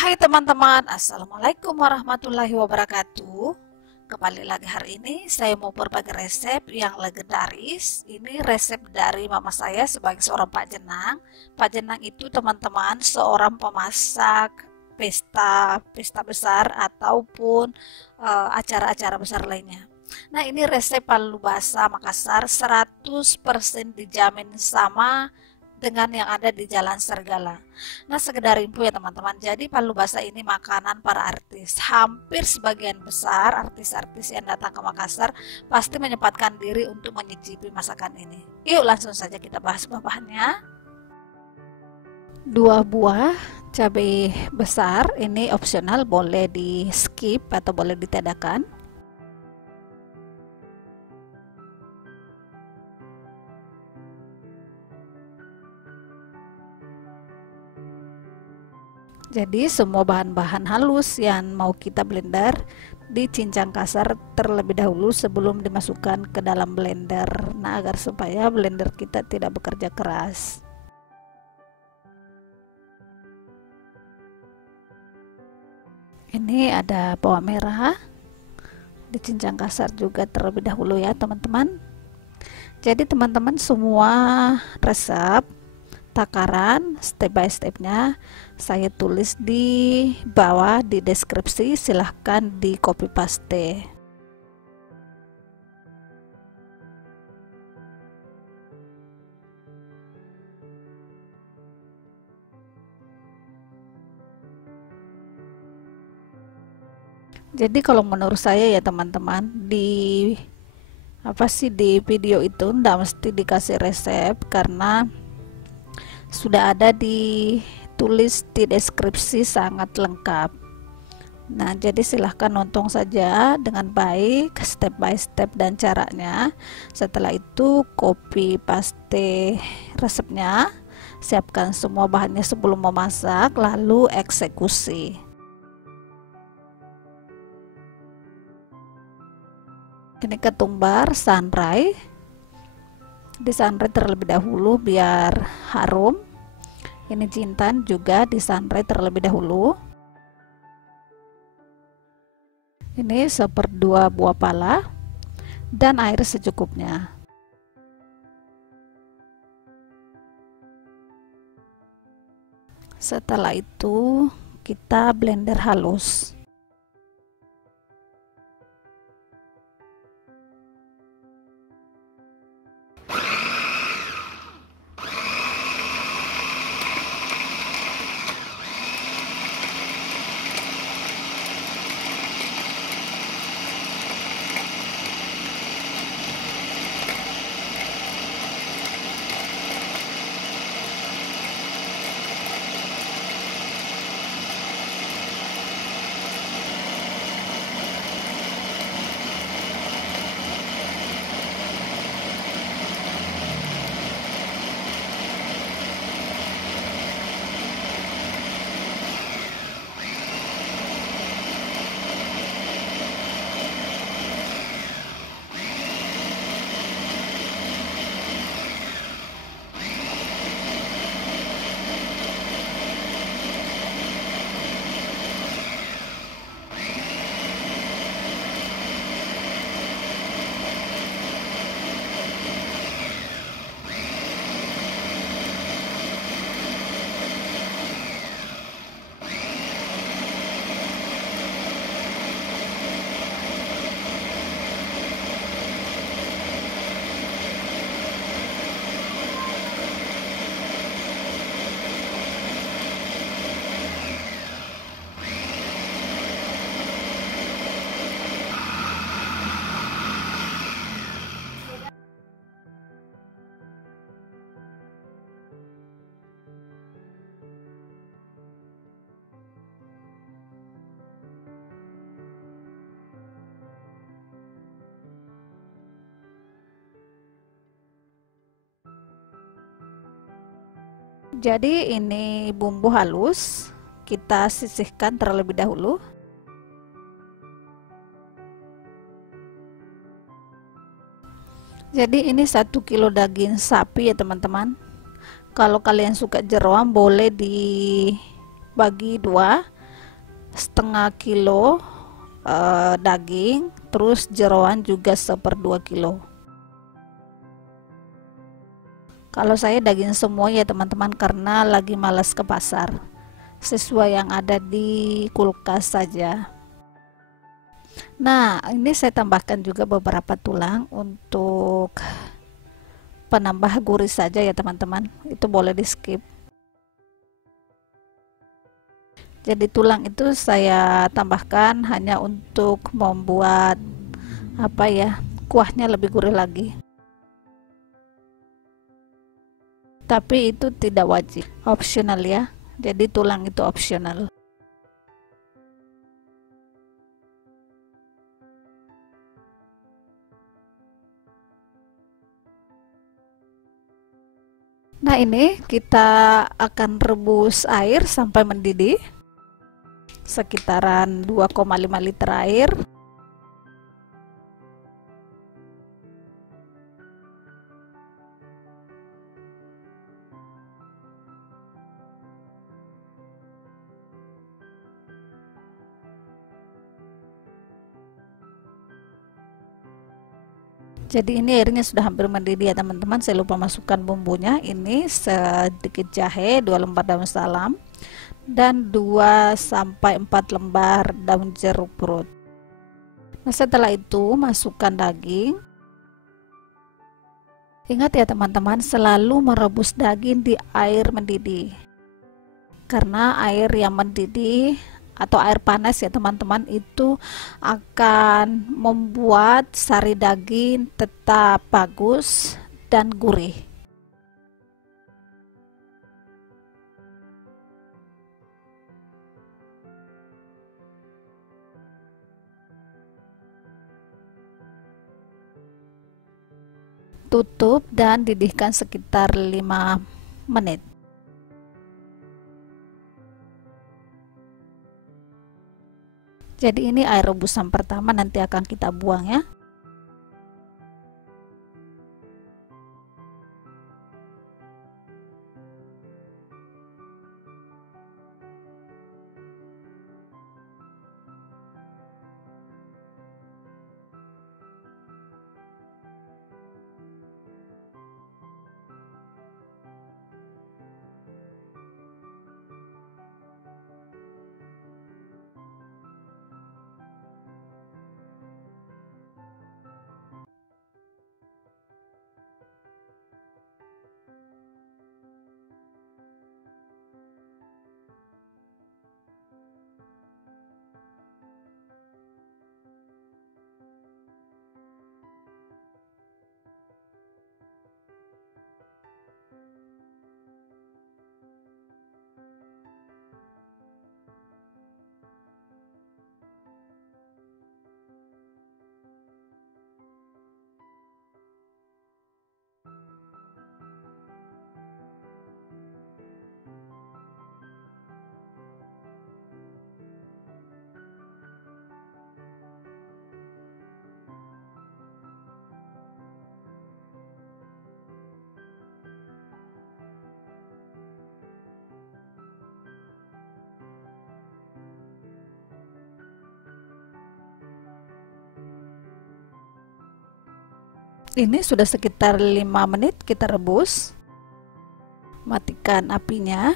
Hai teman-teman, Assalamualaikum warahmatullahi wabarakatuh. Kembali lagi hari ini saya mau berbagi resep yang legendaris. Ini resep dari mama saya sebagai seorang Pak Jenang. Pak Jenang itu teman-teman seorang pemasak pesta besar ataupun acara-acara besar lainnya. Nah, ini resep palu basah Makassar 100% dijamin sama dengan yang ada di Jalan Sergala. Nah, sekedar info ya teman-teman, jadi palu basah ini makanan para artis. Hampir sebagian besar artis-artis yang datang ke Makassar pasti menyempatkan diri untuk menyicipi masakan ini. Yuk langsung saja kita bahas bahannya. 2 buah cabai besar, ini opsional, boleh di skip atau boleh ditiadakan. Jadi semua bahan-bahan halus yang mau kita blender dicincang kasar terlebih dahulu sebelum dimasukkan ke dalam blender. Nah, agar supaya blender kita tidak bekerja keras. Ini ada bawang merah, dicincang kasar juga terlebih dahulu ya teman-teman. Jadi teman-teman, semua resep takaran step by stepnya saya tulis di bawah di deskripsi, silahkan di copy paste. Jadi kalau menurut saya ya teman-teman, di video itu ndak mesti dikasih resep karena sudah ada ditulis di deskripsi sangat lengkap. Nah, jadi silahkan nonton saja dengan baik step by step dan caranya. Setelah itu copy paste resepnya, siapkan semua bahannya sebelum memasak, lalu eksekusi. Ini ketumbar sunrai, disangrai terlebih dahulu biar harum. Ini jintan juga disangrai terlebih dahulu. Ini 1/2 buah pala dan air secukupnya. Setelah itu kita blender halus. Jadi ini bumbu halus, kita sisihkan terlebih dahulu. Jadi ini 1 kilo daging sapi ya teman-teman. Kalau kalian suka jeroan boleh dibagi 2 setengah kilo daging, terus jeroan juga 1/2 kilo. Kalau saya daging semua ya teman-teman, karena lagi malas ke pasar, sesuai yang ada di kulkas saja. Nah, ini saya tambahkan juga beberapa tulang untuk penambah gurih saja ya teman-teman, itu boleh di skip. Jadi tulang itu saya tambahkan hanya untuk membuat apa ya, kuahnya lebih gurih lagi. Tapi itu tidak wajib, optional ya. Jadi tulang itu optional. Nah, ini kita akan rebus air sampai mendidih, sekitaran 2,5 liter air. Jadi ini airnya sudah hampir mendidih ya teman-teman. Saya lupa masukkan bumbunya. Ini sedikit jahe, 2 lembar daun salam, dan 2 sampai 4 lembar daun jeruk purut. Nah, setelah itu masukkan daging. Ingat ya teman-teman, selalu merebus daging di air mendidih. Karena air yang mendidih atau air panas ya teman-teman, itu akan membuat sari daging tetap bagus dan gurih. Tutup dan didihkan sekitar 5 menit. Jadi ini air rebusan pertama, nanti akan kita buang ya. Ini sudah sekitar 5 menit kita rebus. Matikan apinya.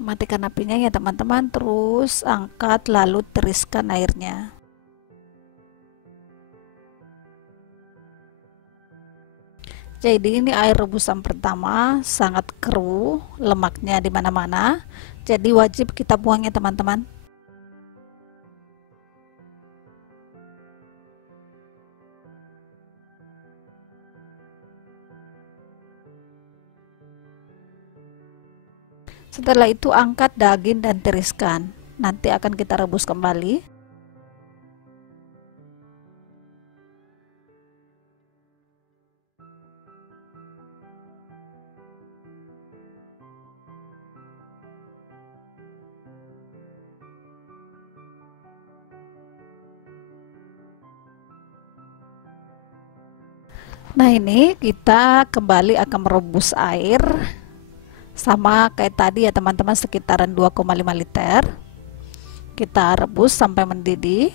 Matikan apinya ya teman-teman, terus angkat lalu tiriskan airnya. Jadi ini air rebusan pertama sangat keruh, lemaknya di mana-mana. Jadi wajib kita buang ya teman-teman. Setelah itu angkat daging dan tiriskan. Nanti akan kita rebus kembali. Nah, ini kita kembali akan merebus air sama kayak tadi ya teman-teman, sekitaran 2,5 liter. Kita rebus sampai mendidih.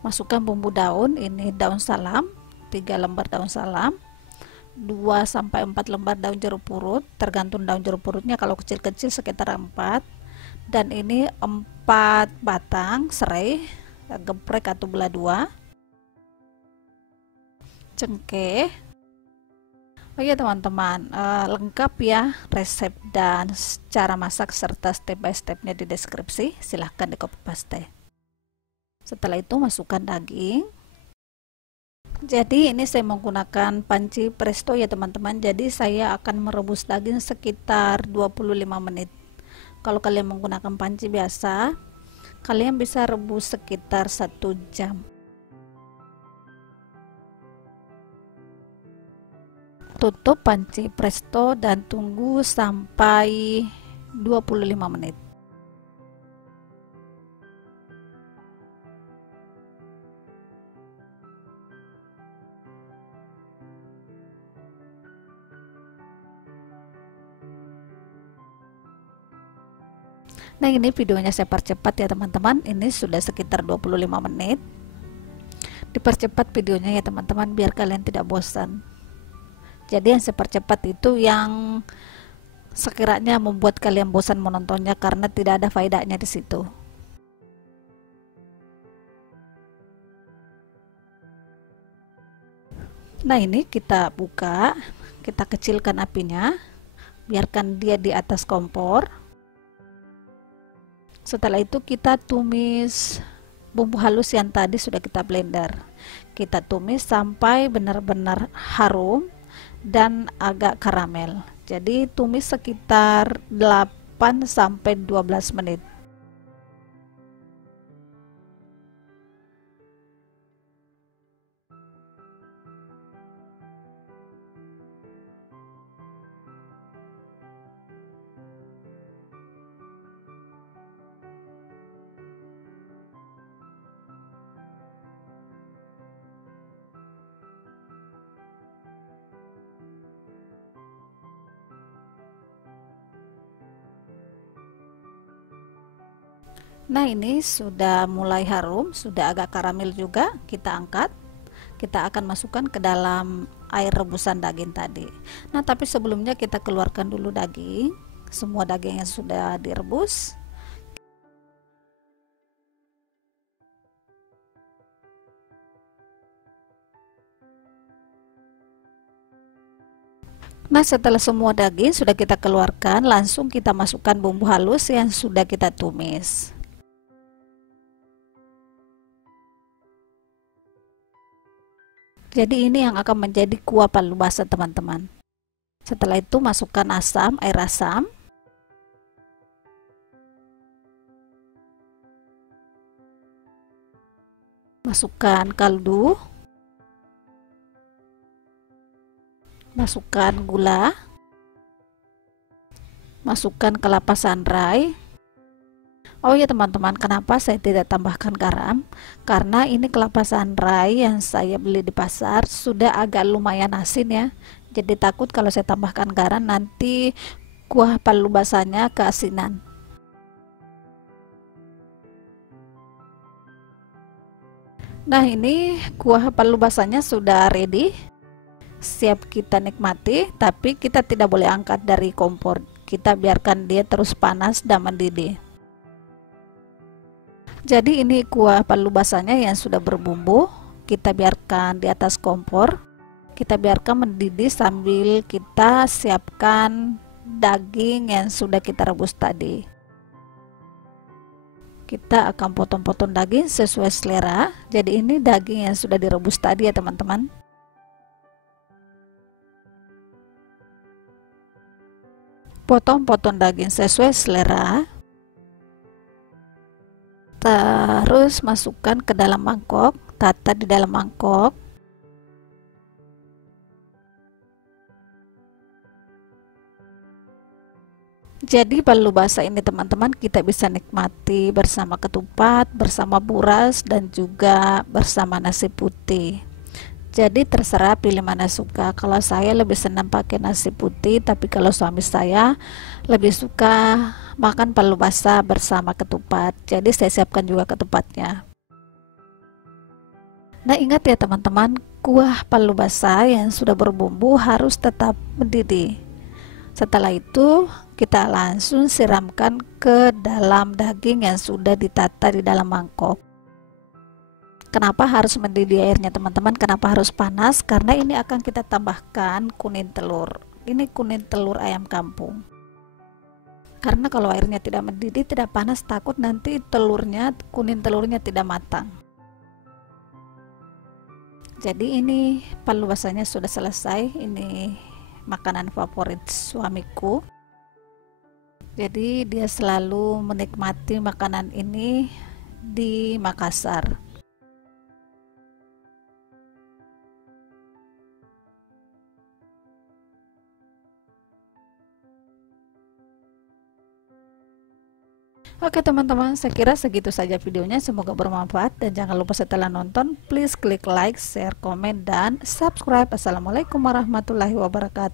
Masukkan bumbu daun, ini daun salam, 3 lembar daun salam, 2 sampai 4 lembar daun jeruk purut, tergantung daun jeruk purutnya, kalau kecil-kecil sekitar 4. Dan ini 4 batang serai geprek atau belah 2, cengkeh. Oh ya teman-teman, lengkap ya resep dan cara masak serta step by stepnya di deskripsi, silahkan di copy paste. Setelah itu masukkan daging. Jadi ini saya menggunakan panci presto ya teman-teman, jadi saya akan merebus daging sekitar 25 menit. Kalau kalian menggunakan panci biasa, kalian bisa rebus sekitar 1 jam. Tutup panci presto dan tunggu sampai 25 menit. Nah, ini videonya saya percepat ya teman-teman, ini sudah sekitar 25 menit. Dipercepat videonya ya teman-teman, biar kalian tidak bosan. Jadi yang saya percepat itu yang sekiranya membuat kalian bosan menontonnya, karena tidak ada faedahnya di situ. Nah, ini kita buka, kita kecilkan apinya, biarkan dia di atas kompor. Setelah itu kita tumis bumbu halus yang tadi sudah kita blender. Kita tumis sampai benar-benar harum dan agak karamel. Jadi tumis sekitar 8 sampai 12 menit. Nah, ini sudah mulai harum, sudah agak karamel juga. Kita angkat, kita akan masukkan ke dalam air rebusan daging tadi. Nah, tapi sebelumnya kita keluarkan dulu daging, semua daging yang sudah direbus. Nah, setelah semua daging sudah kita keluarkan, langsung kita masukkan bumbu halus yang sudah kita tumis. Jadi ini yang akan menjadi kuah palu basah teman-teman. Setelah itu masukkan asam, air asam. Masukkan kaldu. Masukkan gula. Masukkan kelapa sangrai. Oh ya teman-teman, kenapa saya tidak tambahkan garam? Karena ini kelapa sangrai yang saya beli di pasar sudah agak lumayan asin ya. Jadi takut kalau saya tambahkan garam nanti kuah palu basahnya keasinan. Nah, ini kuah palu basahnya sudah ready, siap kita nikmati. Tapi kita tidak boleh angkat dari kompor, kita biarkan dia terus panas dan mendidih. Jadi ini kuah palu basahnya yang sudah berbumbu, kita biarkan di atas kompor, kita biarkan mendidih sambil kita siapkan daging yang sudah kita rebus tadi. Kita akan potong-potong daging sesuai selera. Jadi ini daging yang sudah direbus tadi ya teman-teman. Potong-potong daging sesuai selera. Terus masukkan ke dalam mangkok, tata di dalam mangkok. Jadi palu basah ini teman-teman kita bisa nikmati bersama ketupat, bersama buras, dan juga bersama nasi putih. Jadi terserah pilih mana suka. Kalau saya lebih senang pakai nasi putih, tapi kalau suami saya lebih suka makan palu basah bersama ketupat. Jadi saya siapkan juga ketupatnya. Nah, ingat ya teman-teman, kuah palu basah yang sudah berbumbu harus tetap mendidih. Setelah itu kita langsung siramkan ke dalam daging yang sudah ditata di dalam mangkok. Kenapa harus mendidih airnya teman-teman? Kenapa harus panas? Karena ini akan kita tambahkan kuning telur. Ini kuning telur ayam kampung. Karena kalau airnya tidak mendidih, tidak panas, takut nanti kuning telurnya tidak matang. Jadi ini palu basahnya sudah selesai. Ini makanan favorit suamiku. Jadi dia selalu menikmati makanan ini di Makassar. Oke teman-teman, saya kira segitu saja videonya, semoga bermanfaat, dan jangan lupa setelah nonton please klik like, share, komen, dan subscribe. Assalamualaikum warahmatullahi wabarakatuh.